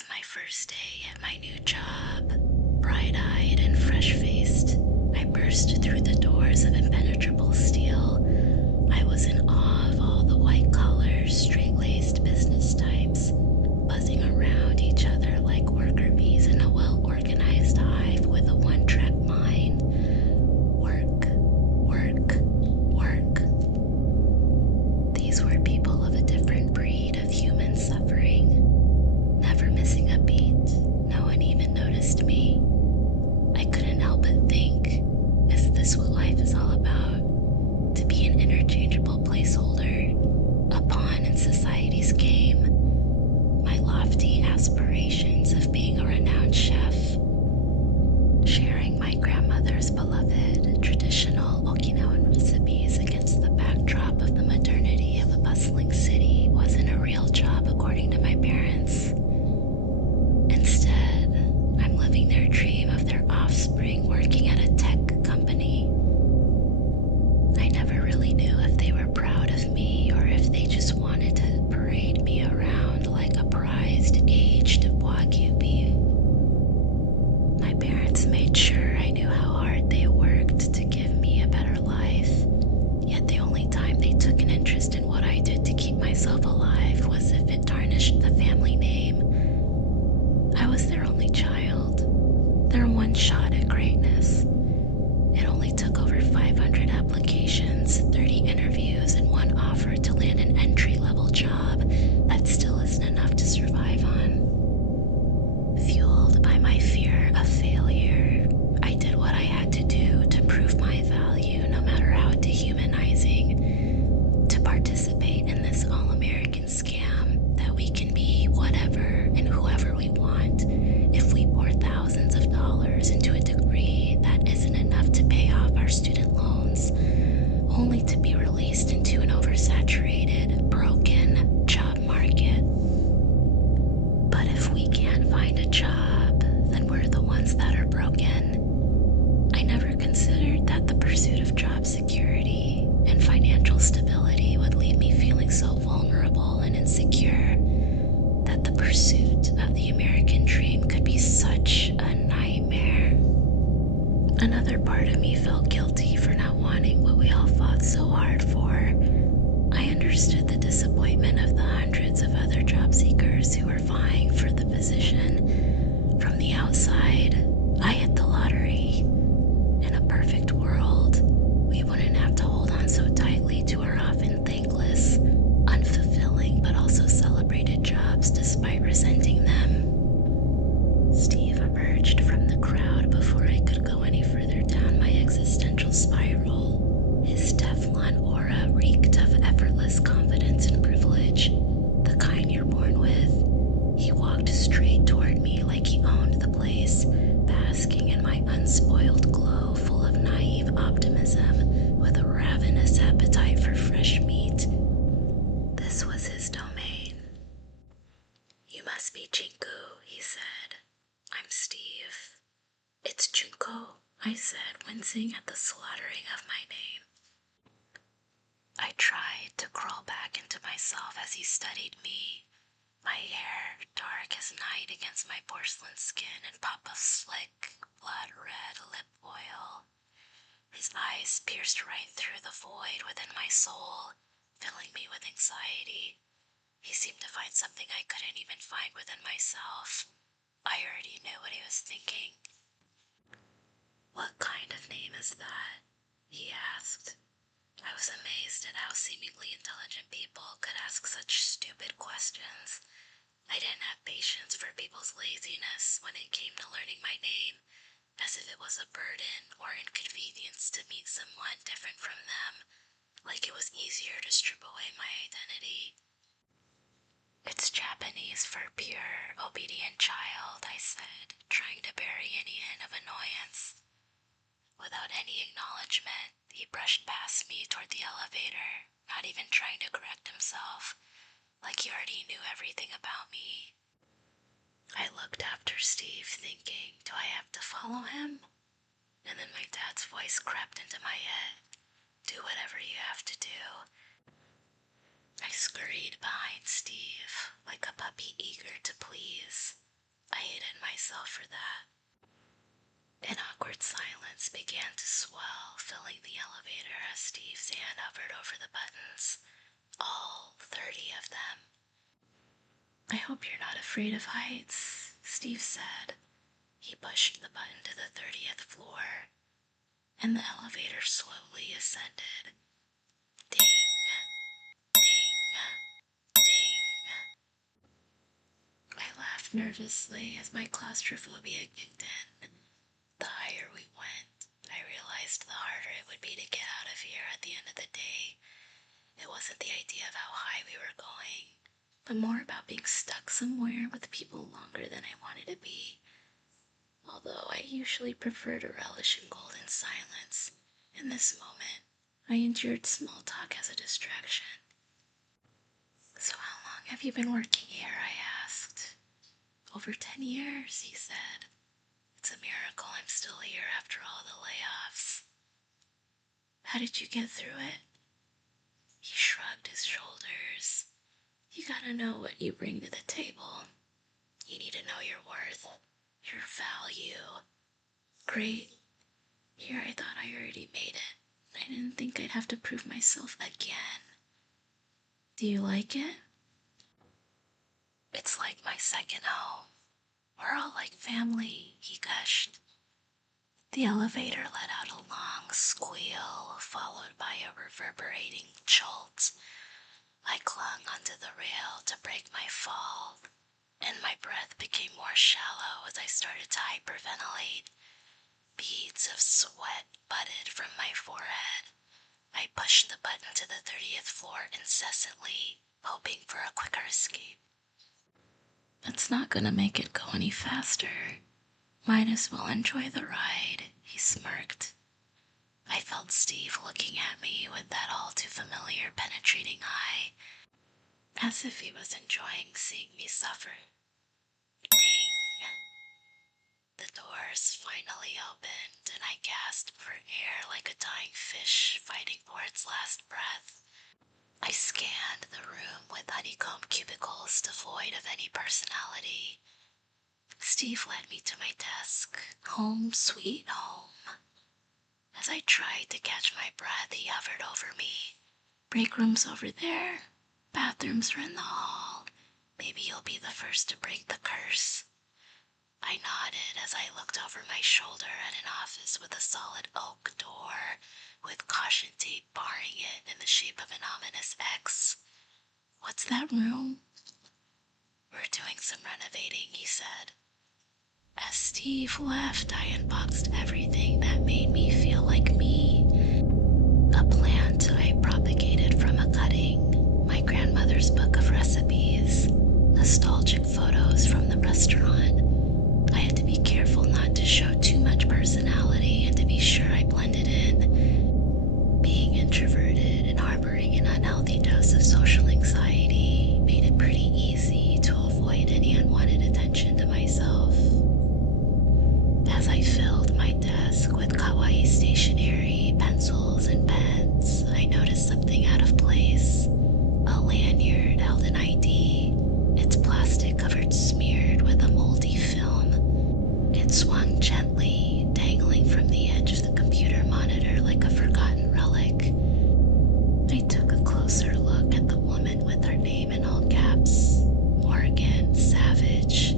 was my first day at my new job. Bright-eyed and fresh-faced, I burst through the doors of impenetrable steel. I was in awe of all the white-collar, straight-laced business types, buzzing around each other like worker bees in a well-organized hive with a one-track mind. Work, work, work. These were people of a different breed of human suffering, never missing a beat. No one even noticed me. I couldn't help but think, is this what life is all about? To be an interchangeable placeholder, a pawn in society's game. My lofty aspirations of being a renowned chef, sharing my grandmother's beloved traditional Okinawan recipes against the backdrop of the modernity of a bustling city wasn't a real job according to my parents. Instead, I'm living their dream of their offspring working at a tech company. I never really knew if they were proud of me or if they just wanted to parade me around like a prized aged Wagyu beef. My parents made sure I knew how hard they worked to give me a better life, yet the only time they took an interest in what I did to keep myself alive was if it tarnished the family name. I was their only child, their one shot at greatness. It only took over 500 applications, 30 interviews, and one offer to land an entry-level job that still isn't enough to survive on. Fueled by my fear of failure, I did what I had to do to prove my value, no matter how dehumanizing, to participate in this all-American scam that we can be whatever and whoever we want if we pour thousands of dollars into a degree that isn't enough to pay off our student loans, only to be released into an oversaturated, broken job market. But if we can't find a job, then we're the ones that are broken. I never considered that the pursuit of job security and financial stability would leave me feeling so vulnerable and insecure, that the pursuit of the American dream could be such a nightmare. Another part of me felt guilty for not wanting what we all fought so hard for. I understood the disappointment of the hundreds of other job seekers who were vying for the position. From the outside, I hit the lottery. In a perfect world, we wouldn't have to hold on so tightly to our often thankless, unfulfilling, but also celebrated jobs despite resenting them. Steve emerged from the crowd before I could go any further down my existential spiral. His Teflon aura reeked of effortless confidence and privilege, the kind you're born with. He walked straight toward me like he owned the place, basking in my unspoiled glow full of naive optimism with a ravenous appetite for fresh meat. This was his domain. "You must be Jinku," he said. "I'm Steve." "It's Junko," I said, wincing at the slaughtering of my name. I tried to crawl back into myself as he studied me, my hair dark as night against my porcelain skin and pop of slick, blood-red lip oil. His eyes pierced right through the void within my soul, filling me with anxiety. He seemed to find something I couldn't even find within myself. I already knew what he was thinking. "What kind of name is that?" he asked. I was amazed at how seemingly intelligent people could ask such stupid questions. I didn't have patience for people's laziness when it came to learning my name, as if it was a burden or inconvenience to meet someone different from them, like it was easier to strip away my identity. "It's Japanese for pure, obedient child," I said, trying to bury any hint of annoyance. Without any acknowledgement, he brushed past me toward the elevator, not even trying to correct himself, like he already knew everything about me. I looked after Steve, thinking, do I have to follow him? And then my dad's voice crept into my head. "Do whatever you have to do." I scurried behind Steve, like a puppy eager to please. to swell, filling the elevator as Steve's hand hovered over the buttons. All 30 of them. "I hope you're not afraid of heights," Steve said. He pushed the button to the 30th floor, and the elevator slowly ascended. Ding, ding, ding. I laughed nervously as my claustrophobia kicked in. The higher we went, I realized the harder it would be to get out of here at the end of the day. It wasn't the idea of how high we were going, but more about being stuck somewhere with people longer than I wanted to be. Although I usually prefer to relish in golden silence, in this moment, I endured small talk as a distraction. "So how long have you been working here?" I asked. "Over 10 years, he said. "It's a miracle I'm still here after all the layoffs." "How did you get through it?" He shrugged his shoulders. "You gotta know what you bring to the table. You need to know your worth, your value." "Great. Here I thought I already made it. I didn't think I'd have to prove myself again." "Do you like it?" "It's like my second home. We're all like family," he gushed. The elevator let out a long squeal, followed by a reverberating jolt. I clung onto the rail to break my fall, and my breath became more shallow as I started to hyperventilate. Beads of sweat budded from my forehead. I pushed the button to the 30th floor incessantly, hoping for a quicker escape. "It's not gonna make it go any faster. Might as well enjoy the ride," he smirked. I felt Steve looking at me with that all too familiar penetrating eye, as if he was enjoying seeing me suffer. Ding! The doors finally opened, and I gasped for air like a dying fish fighting for its last breath. I scanned the room with honeycomb cubicles devoid of any personality. Steve led me to my desk. Home sweet home. As I tried to catch my breath, he hovered over me. "Break room's over there. Bathrooms are in the hall. Maybe you'll be the first to break the curse." I nodded as I looked over my shoulder at an office with a solid oak door, with caution tape barring it in the shape of an ominous X. "What's that room?" "We're doing some renovating," he said. As Steve left, I unboxed everything that made me feel like me. A plant I propagated from a cutting, my grandmother's book of recipes, nostalgic photos from the restaurant. I had to be careful not to show too much personality and to be sure I blended in. Being introverted and harboring an unhealthy dose of social anxiety made it pretty easy to avoid any unwanted attention to myself. As I filled my desk with kawaii stationery, pencils, and pens, I noticed something out of place. A lanyard held an ID, its plastic covered smeared with a moldy film. It swung gently, dangling from the edge of the computer monitor like a forgotten relic. I took a closer look at the woman with her name in all caps, Morgan Savage.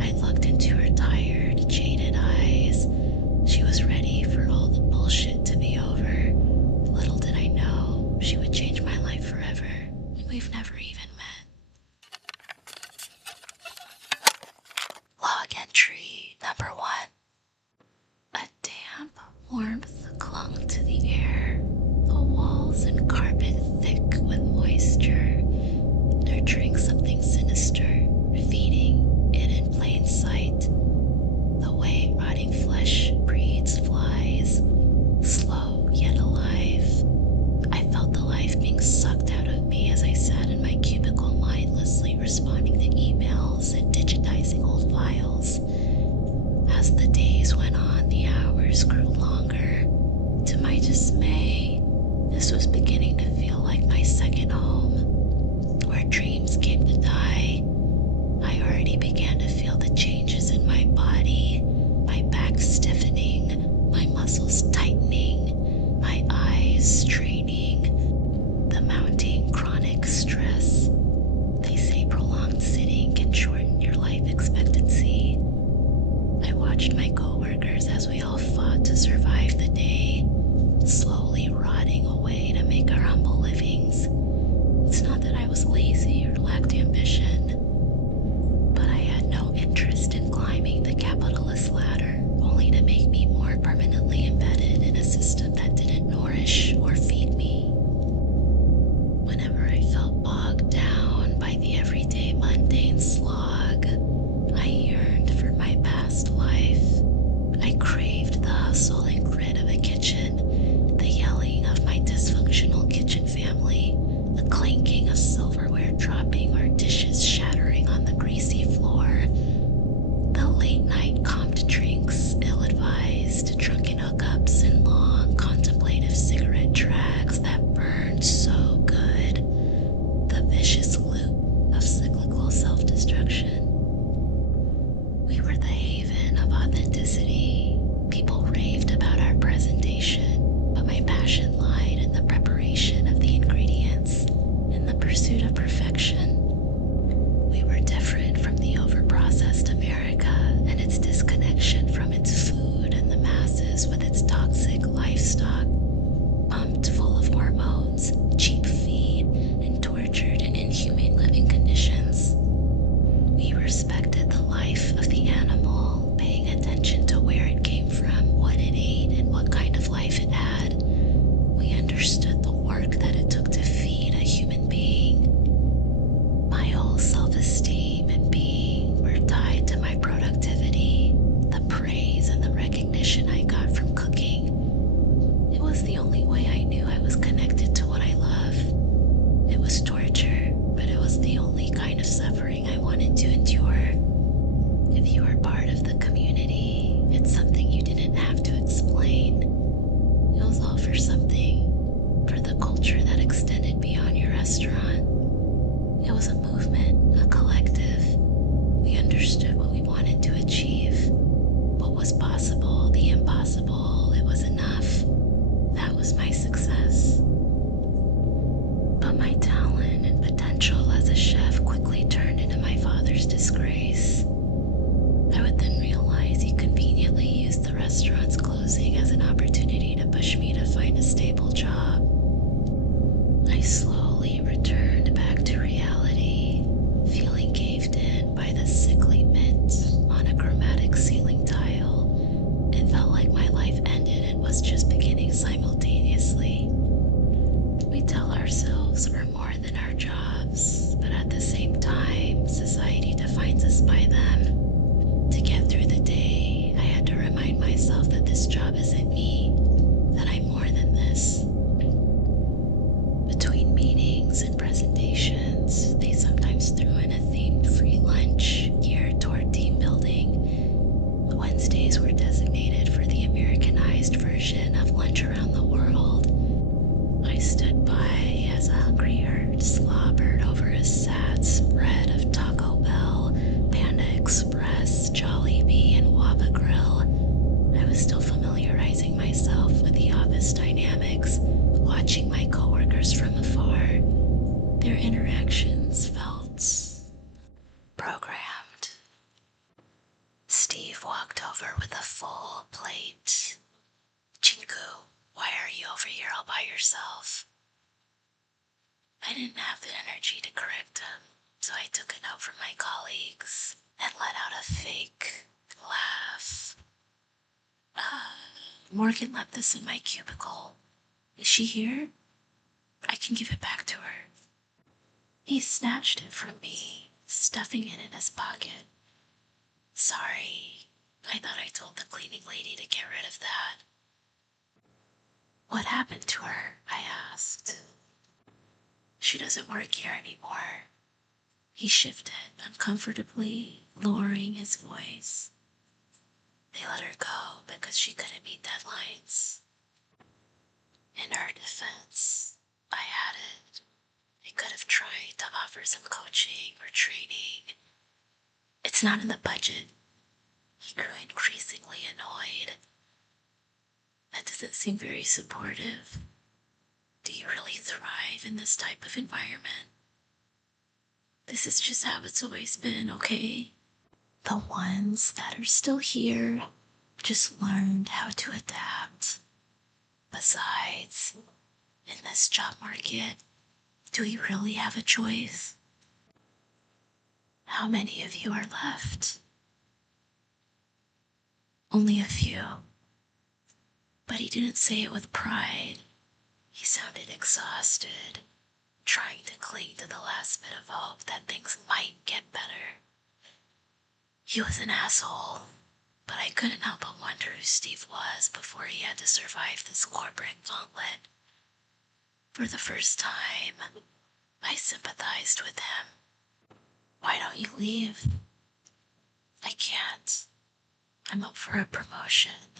I looked into her tired, jaded eyes. She was ready for all the bullshit to be over. Little did I know she would change my life forever. We've never even met. Log entry number 1. A damp warmth clung to the air, the walls and carpet thick with moisture, nurturing something sinister, feeding it in plain sight. The way rotting flesh breeds flies, slow yet alive. I felt the life being sucked out of me as I sat in my cubicle mindlessly responding to emails and digitizing old files. As the respected the life of the animal, paying attention to where it came from, what it ate, and what kind of life it had. We understood the work that it took to feed a human being. My whole self-esteem and being were tied to my productivity, the praise and the recognition I got from cooking. It was the only way I knew I was connected to what I love. It was torture, but it was the only kind of suffering I wanted to endure. If you were part of the community, it's something you didn't have to explain. It was all for something, for the culture that extended beyond your restaurant. It was a movement, a collective. We understood what we wanted to achieve, what was possible, the impossible. It was enough. That was my success. But my talent and potential as a chef quickly turned into my father's disgrace. I would then realize he conveniently used the restaurant's closing as an opportunity to push me to find a stable job. I slowly returned back to reality, feeling caved in by the sickly mint monochromatic ceiling tile. It felt like my life ended and was just beginning simultaneously. We tell ourselves we're more than our jobs, but at the same time, society defines us by them. To get through the day, I had to remind myself that this job isn't me, that I'm more than this. Between meetings and presentations, they sometimes threw in a themed free lunch geared toward team building. Wednesdays were designated for the Americanized version of lunch around the world. I stood by as a hungry herd slobbered over a sad spread of Taco Bell, Panda Express, Jollibee, and Waba Grill. I was still familiarizing myself with the office dynamics, watching my coworkers from afar. Their interactions felt programmed. Steve walked over with a full plate. "Chinku, why are you over here all by yourself?" I didn't have the energy to correct him, so I took a note from my colleagues and let out a fake laugh. Morgan left this in my cubicle. Is she here? I can give it back to her." He snatched it from me, stuffing it in his pocket. "Sorry, I thought I told the cleaning lady to get rid of that." "What happened to her?" I asked. "She doesn't work here anymore." He shifted uncomfortably, lowering his voice. "They let her go because she couldn't meet deadlines." In her defense, I added, "I could have tried to offer some coaching or training. It's not in the budget." He grew increasingly annoyed. "That doesn't seem very supportive. Do you really thrive in this type of environment?" "This is just how it's always been, okay? The ones that are still here just learned how to adapt. Besides, in this job market, do we really have a choice?" "How many of you are left?" "Only a few." But he didn't say it with pride. He sounded exhausted, trying to cling to the last bit of hope that things might get better. He was an asshole, but I couldn't help but wonder who Steve was before he had to survive this corporate gauntlet. For the first time, I sympathized with him. "Why don't you leave?" "I can't. I'm up for a promotion,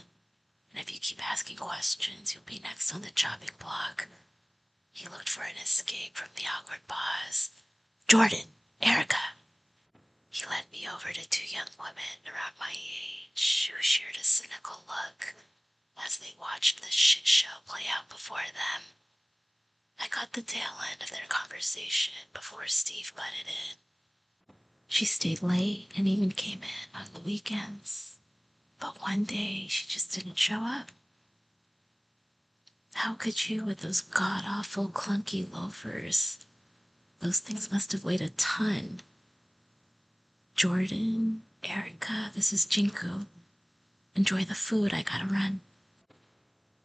and if you keep asking questions, you'll be next on the chopping block." He looked for an escape from the awkward pause. "Jordan, Erica." He led me over to two young women around my age who shared a cynical look as they watched the shit show play out before them. I caught the tail end of their conversation before Steve butted in. She stayed late and even came in on the weekends. But one day she just didn't show up. "How could you with those god-awful clunky loafers? Those things must have weighed a ton." Jordan, Erica, this is Jinku. Enjoy the food, I gotta run.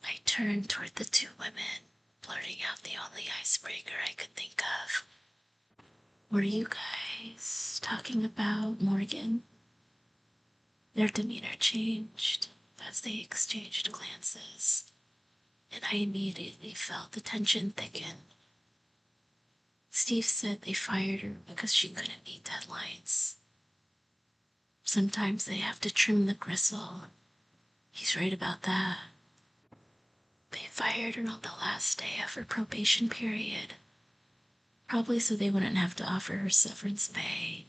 I turned toward the two women, blurting out the only icebreaker I could think of. Were you guys talking about Morgan? Their demeanor changed as they exchanged glances, and I immediately felt the tension thicken. Steve said they fired her because she couldn't meet deadlines. Sometimes they have to trim the gristle. He's right about that. They fired her on the last day of her probation period, probably so they wouldn't have to offer her severance pay.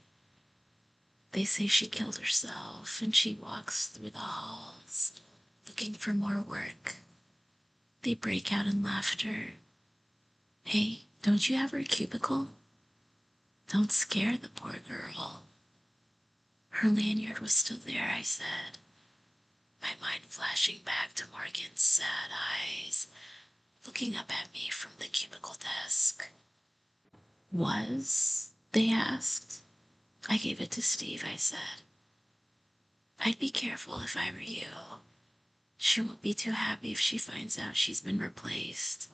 They say she killed herself and she walks through the halls looking for more work. They break out in laughter. Hey, don't you have her cubicle? Don't scare the poor girl. Her lanyard was still there, I said, my mind flashing back to Morgan's sad eyes, looking up at me from the cubicle desk. Was? They asked. I gave it to Steve, I said. I'd be careful if I were you. She won't be too happy if she finds out she's been replaced.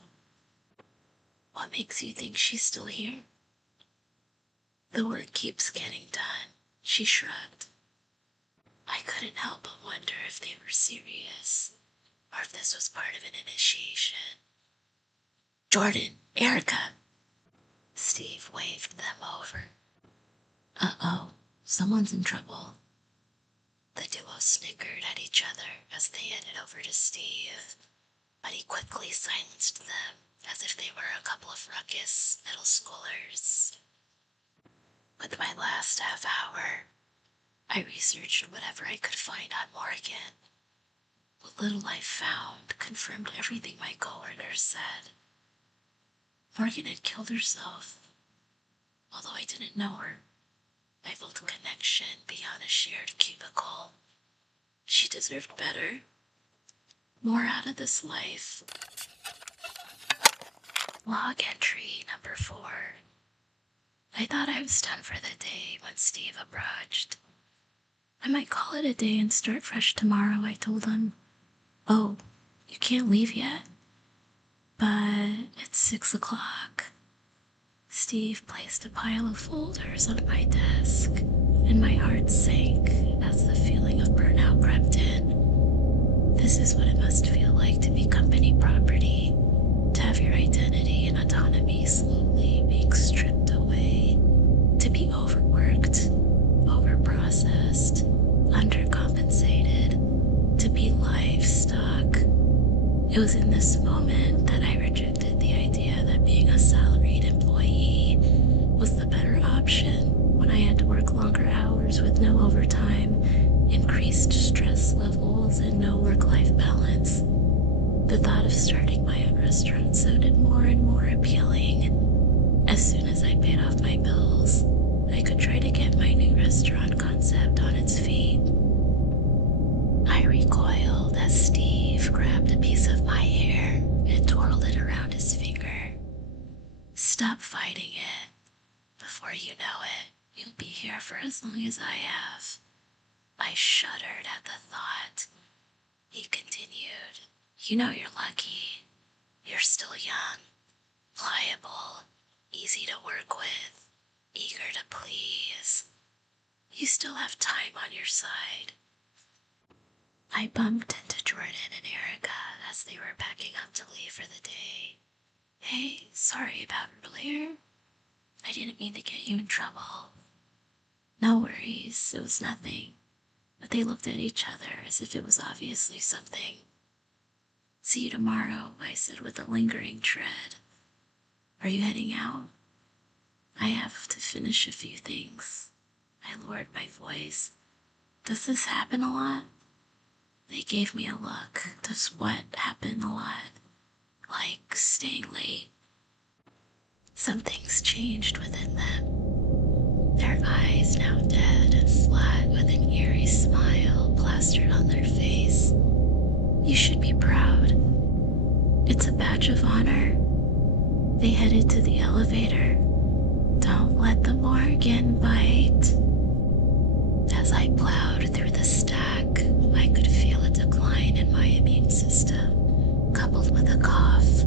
What makes you think she's still here? The work keeps getting done, she shrugged. I couldn't help but wonder if they were serious, or if this was part of an initiation. Jordan, Erica. Steve waved them over. Uh-oh, someone's in trouble. The duo snickered at each other as they headed over to Steve, but he quickly silenced them as if they were a couple of ruckus middle schoolers. With my last half hour, I researched whatever I could find on Morgan. What little I found confirmed everything my coworkers said. Morgan had killed herself. Although I didn't know her, I felt a connection beyond a shared cubicle. She deserved better. More out of this life. Log entry number 4. I thought I was done for the day when Steve approached. I might call it a day and start fresh tomorrow, I told him. Oh, you can't leave yet? But it's 6 o'clock. Steve placed a pile of folders on my desk, and my heart sank as the feeling of burnout crept in. This is what it must feel like to be company property, to have your identity and autonomy slowly being stripped away, to be overworked, overprocessed, undercompensated, to be livestock. It was in this moment that I rejected the idea that being a salaried employee was the better option when I had to work longer hours with no overtime, increased stress levels, and no work-life balance. The thought of starting my own restaurant sounded more and more appealing. As soon as I paid off my bills, I could try to get my new restaurant concept on its feet. I recoiled as Steve grabbed a piece of my hair and twirled it around his finger. Stop fighting it. Before you know it, you'll be here for as long as I have. I shuddered at the thought. He continued, You know you're lucky. You're still young, pliable, easy to work with, eager to please. You still have time on your side. I bumped into Jordan and Erica as they were packing up to leave for the day. Hey, sorry about earlier. I didn't mean to get you in trouble. No worries, it was nothing. But they looked at each other as if it was obviously something. See you tomorrow, I said with a lingering tread. Are you heading out? I have to finish a few things. I lowered my voice. Does this happen a lot? They gave me a look. Does what happen a lot? Like staying late. Something's changed within them. Their eyes now dead and flat with an eerie smile plastered on their face. You should be proud. It's a badge of honor. They headed to the elevator. Don't let the Morgan bite. I plowed through the stack, I could feel a decline in my immune system, coupled with a cough.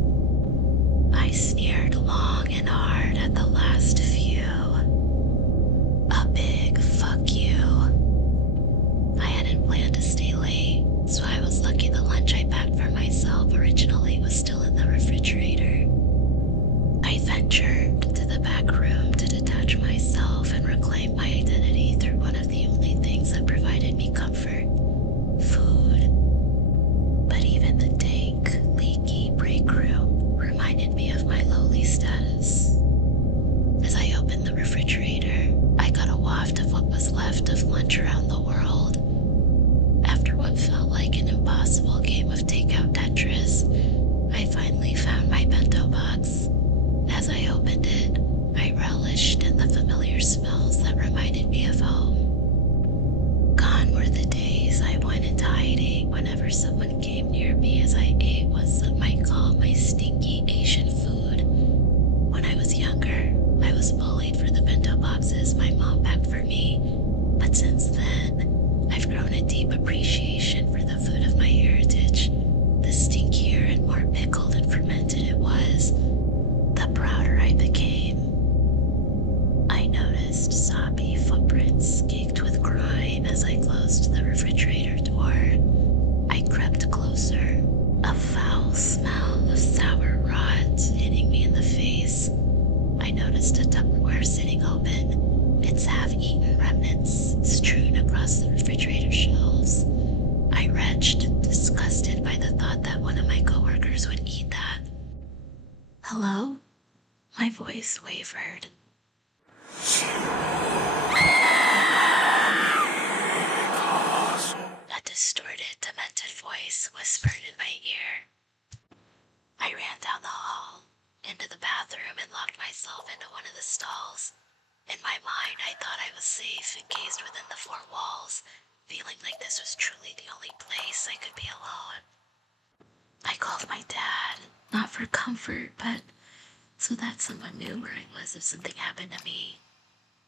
I sneered long and hard at the last few. A big fuck you. I hadn't planned to stay late, so I was lucky the lunch I packed for myself originally was still in the refrigerator. I ventured to the back room to detach myself and reclaim my identity through one of the only things that provided me comfort: food. But even the dank, leaky break room reminded me of my lowly status. As I opened the refrigerator, I got a waft of what was left of lunch around the world. After what felt like an impossible game of takeout Tetris, I finally found my bento box. As I opened it, I relished in the familiar smells that reminded me of home. Gone were the days I went into hiding whenever someone came near me as I ate what some might call my stinky Asian food. When I was younger, I was bullied for the bento boxes my mom packed for me, but since then, I've grown a deep appreciation for the food of my heritage. The stinkier and more pickled and fermented it was, the prouder I became. I noticed soppy footprints caked with grime as I closed the refrigerator door. I crept closer, a foul smell of sour rot hitting me in the face. I noticed a Tupperware sitting open, its half-eaten remnants strewn across the refrigerator shelves. I retched, disgusted by the thought that one of my coworkers would eat that. Hello? My voice wavered. A distorted, demented voice whispered in my ear. I ran down the hall, into the bathroom, and locked myself into one of the stalls. In my mind, I thought I was safe, encased within the four walls, feeling like this was truly the only place I could be alone. I called my dad, not for comfort, but so that someone knew where I was if something happened to me.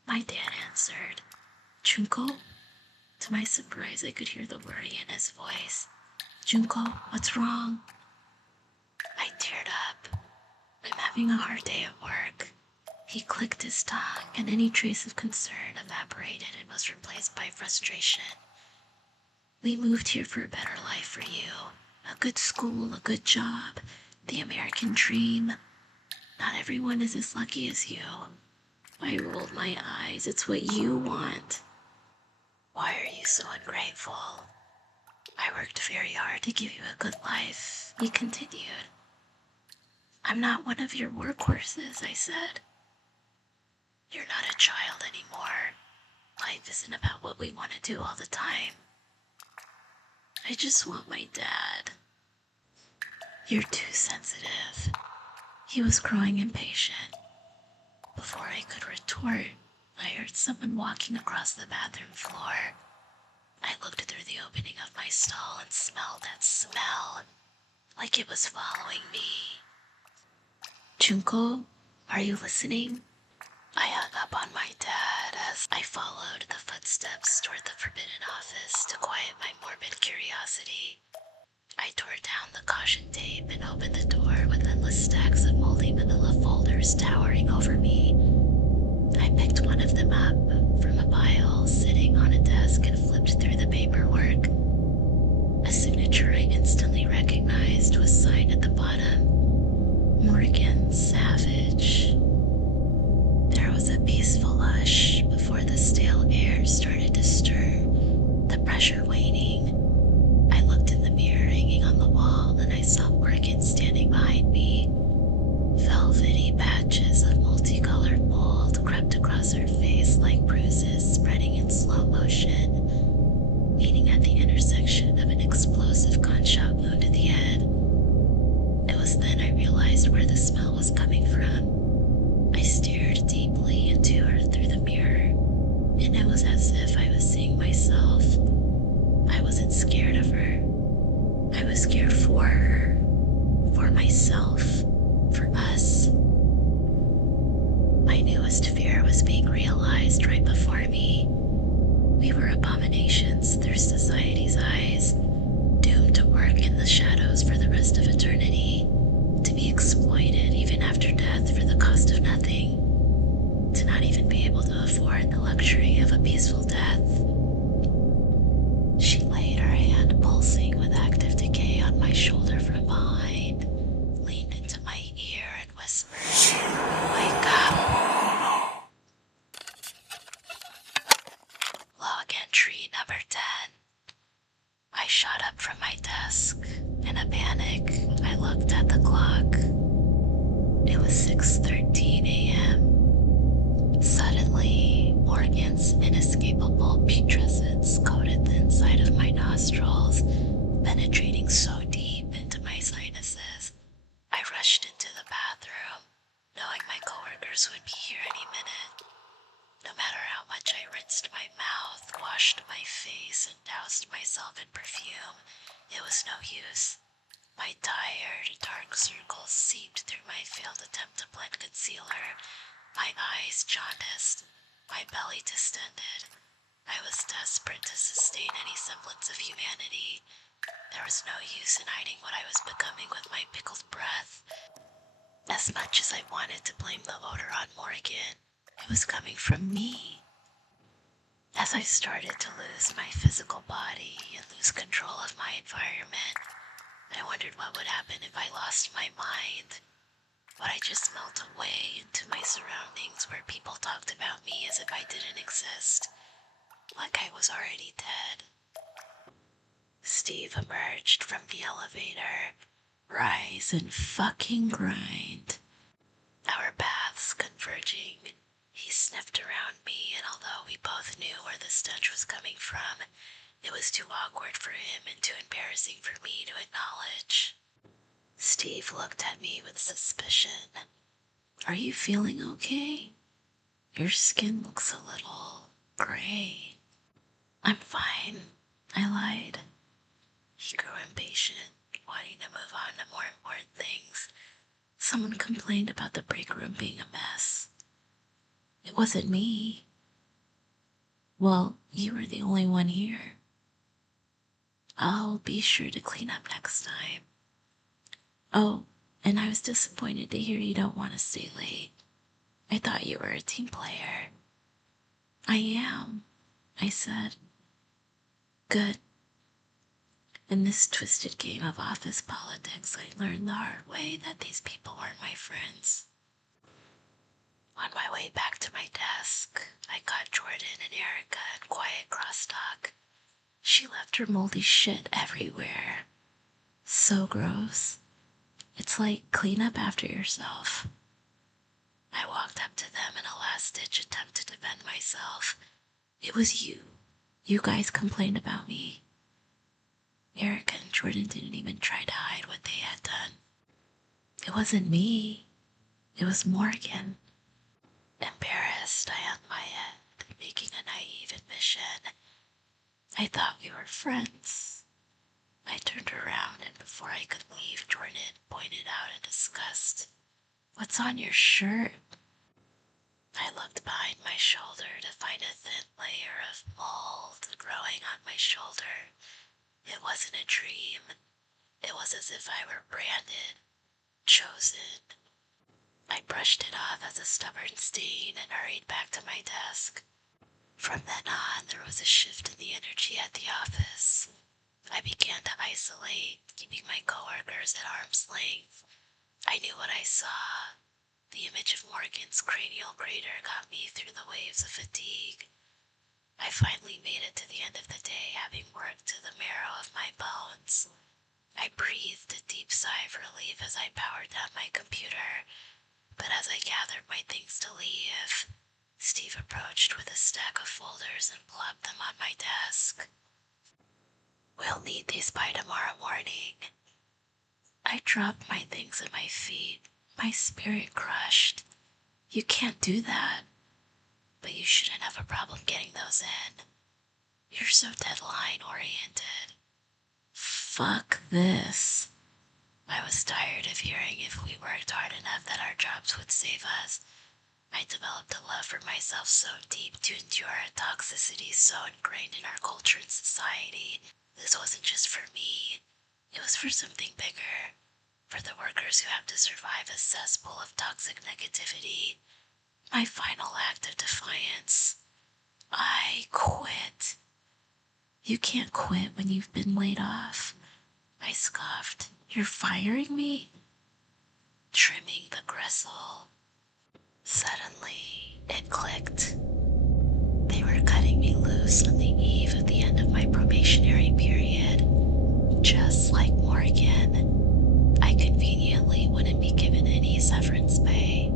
My dad answered, "Junko?" To my surprise, I could hear the worry in his voice. "Junko, what's wrong?" I teared up. "I'm having a hard day at work." He clicked his tongue, and any trace of concern evaporated and was replaced by frustration. "We moved here for a better life for you. A good school, a good job, the American dream. Not everyone is as lucky as you." I rolled my eyes. "It's what you want." "Why are you so ungrateful?" "I worked very hard to give you a good life," he continued. "I'm not one of your workhorses," I said. "You're not a child anymore. Life isn't about what we want to do all the time. I just want my dad." "You're too sensitive." He was growing impatient. Before I could retort, I heard someone walking across the bathroom floor. I looked through the opening of my stall and smelled that smell, like it was following me. "Junko, are you listening?" I hung up on my dad as I followed the footsteps toward the forbidden office to quiet my morbid curiosity. I tore down the caution tape and opened the door with endless stacks of moldy manila folders towering over me. I picked one of them up from a pile sitting on a desk and flipped through the paperwork. A signature I instantly recognized was signed at the bottom: Morgan Savage. There was a peaceful hush before the stale air started to stir, the pressure waning. I looked in the mirror hanging on the wall and I saw Morgan standing behind me. Velvety patches of multicolored mold crept across her face like bruises spreading in slow motion, meeting at the intersection of an explosive gunshot wound to the head. It was then I realized where the smell was coming from. I stared deeply into her through the mirror, and it was as if I was seeing myself. I wasn't scared of her. I was scared for her, for myself, for us. My newest fear was being realized right before me. We were a abominations through society's eyes, doomed to work in the shadows for the rest of eternity, to be exploited even after death for the cost of nothing, to not even be able to afford the luxury of a peaceful death. She laid her hand pulsing with active decay on my shoulder from behind, leaned into my ear and whispered, "Wake up." Log entry number 10. I shot up from my desk. In a panic, I looked at the clock. It was 6:13 a.m. Suddenly, Morgan's inescapable putrescence coated the inside of my nostrils, penetrating so deep into my sinuses. I rushed into the bathroom, knowing my coworkers would be here any minute. No matter how much I rinsed my mouth, washed my face, and doused myself in perfume, it was no use. My tired, dark circles seeped through my failed attempt to blend concealer, my eyes jaundiced, my belly distended. I was desperate to sustain any semblance of humanity. There was no use in hiding what I was becoming with my pickled breath. As much as I wanted to blame the odor on Morgan, it was coming from me. As I started to lose my physical body and lose control of my environment, I wondered what would happen if I lost my mind. Would I just melt away into my surroundings where people talked about me as if I didn't exist, like I was already dead? Steve emerged from the elevator. Rise and fucking grind. Our paths converging. He sniffed around me, and although we both knew where the stench was coming from, it was too awkward for him and too embarrassing for me to acknowledge. Steve looked at me with suspicion. "Are you feeling okay? Your skin looks a little gray." "I'm fine," I lied. He grew impatient, wanting to move on to more important things. "Someone complained about the break room being a mess." "It wasn't me." "Well, you were the only one here." "I'll be sure to clean up next time." "Oh, and I was disappointed to hear you don't want to stay late. I thought you were a team player." "I am," I said. "Good." In this twisted game of office politics, I learned the hard way that these people weren't my friends. On my way back to my desk, I caught Jordan and Erica in quiet crosstalk. She left her moldy shit everywhere. So gross. It's like clean up after yourself. I walked up to them in a last-ditch attempt to defend myself. "It was you. You guys complained about me." Erica and Jordan didn't even try to hide what they had done. "It wasn't me. It was Morgan." Embarrassed, I hung my head, making a naive admission. "I thought we were friends." I turned around, and before I could leave, Jordan pointed out in disgust, "What's on your shirt?" I looked behind my shoulder to find a thin layer of mold growing on my shoulder. It wasn't a dream. It was as if I were branded, chosen. I brushed it off as a stubborn stain and hurried back to my desk. From then on, there was a shift in the energy at the office. I began to isolate, keeping my coworkers at arm's length. I knew what I saw. The image of Morgan's cranial crater got me through the waves of fatigue. I finally made it to the end of the day, having worked to the marrow of my bones. I breathed a deep sigh of relief as I powered down my computer, but as I gathered my things to leave, Steve approached with a stack of folders and plopped them on my desk. "We'll need these by tomorrow morning." I dropped my things at my feet, my spirit crushed. "You can't do that." "But you shouldn't have a problem getting those in. You're so deadline-oriented." "Fuck this." I was tired of hearing if we worked hard enough that our jobs would save us. I developed a love for myself so deep to endure a toxicity so ingrained in our culture and society. This wasn't just for me, it was for something bigger, for the workers who have to survive a cesspool of toxic negativity. My final act of defiance. I quit. You can't quit when you've been laid off. I scoffed. You're firing me? Trimming the gristle. Suddenly, it clicked. They were cutting me loose on the eve of the end of my probationary period. Just like Morgan, I conveniently wouldn't be given any severance pay.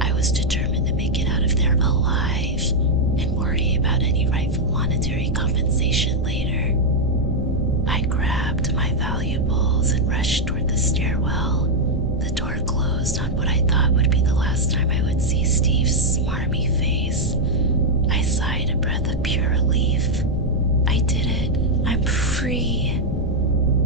I was determined to make it out of there alive and worry about any rightful monetary compensation later. I grabbed my valuables and rushed toward the stairwell. The door closed on what I thought would be the last time I would see Steve's smarmy face. I sighed a breath of pure relief. I did it. I'm free.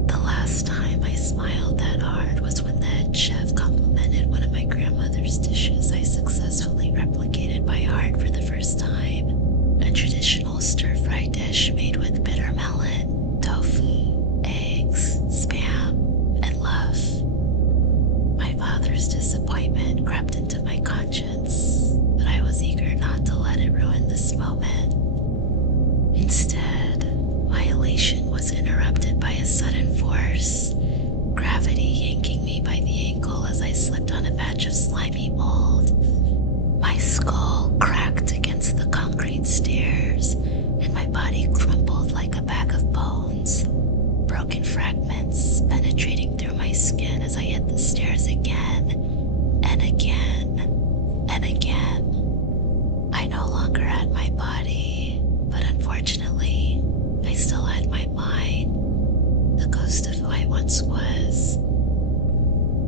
The last time I smiled that hard was when the head chef complimented one of my grandmother's dishes I successfully replicated by heart for the first time. A traditional stir-fry dish made with bitter melon, tofu, eggs, spam, and love. My father's disappointment crept into my conscience, but I was eager not to let it ruin this moment. Instead, my elation was interrupted by a sudden force, gravity yanking me by the ankle as I slipped on a patch of slimy mold. My skull cracked against the concrete stairs, and my body crumpled like a bag of bones. Broken fragments penetrating through my skin as I hit the stairs again, and again, and again. I no longer had my body, but unfortunately, I still had my mind, the ghost of who I once was.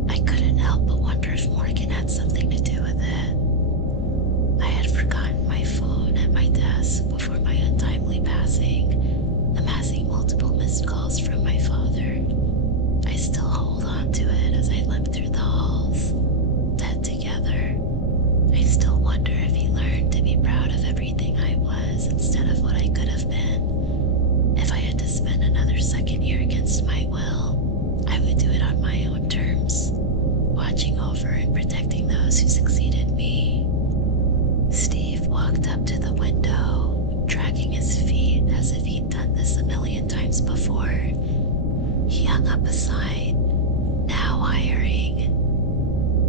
I couldn't help but wonder if Morgan had something to do with it. I had forgotten my phone at my desk before my untimely passing, amassing multiple missed calls from my father. I still hold on to it as I limp through the halls, dead together. I still wonder if he learned to be proud of everything I was instead of what I could have been. If I had to spend another second here against my will, I would do it on my own terms, watching over and protecting those who succeeded me. Steve walked up to the window, dragging his feet as if he'd done this a million times before. He hung up a sign, now hiring.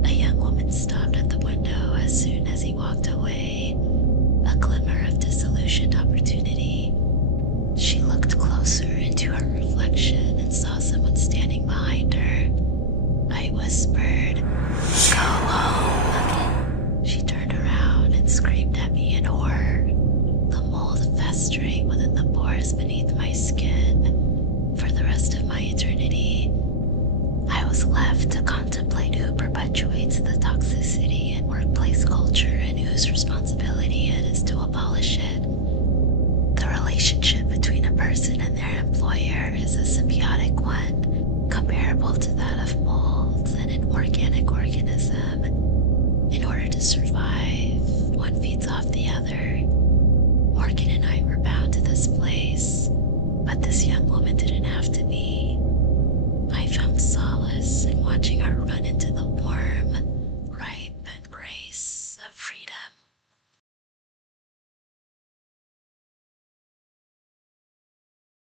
A young woman stopped at the window as soon as he walked away, a glimmer of disillusioned opportunity. She looked closer into her reflection and saw someone standing behind her. I whispered, "Go home." She turned around and screamed at me in horror, the mold festering within the pores beneath my skin. For the rest of my eternity, I was left to contemplate who perpetuates the toxicity in workplace culture and whose responsibility it is to abolish it. The relationship between a person and their employer is a symbiotic one, comparable to that of mold and an organic organism. In order to survive, one feeds off the other. Morgan and I were bound to this place, but this young woman didn't have to be. I found solace in watching her run in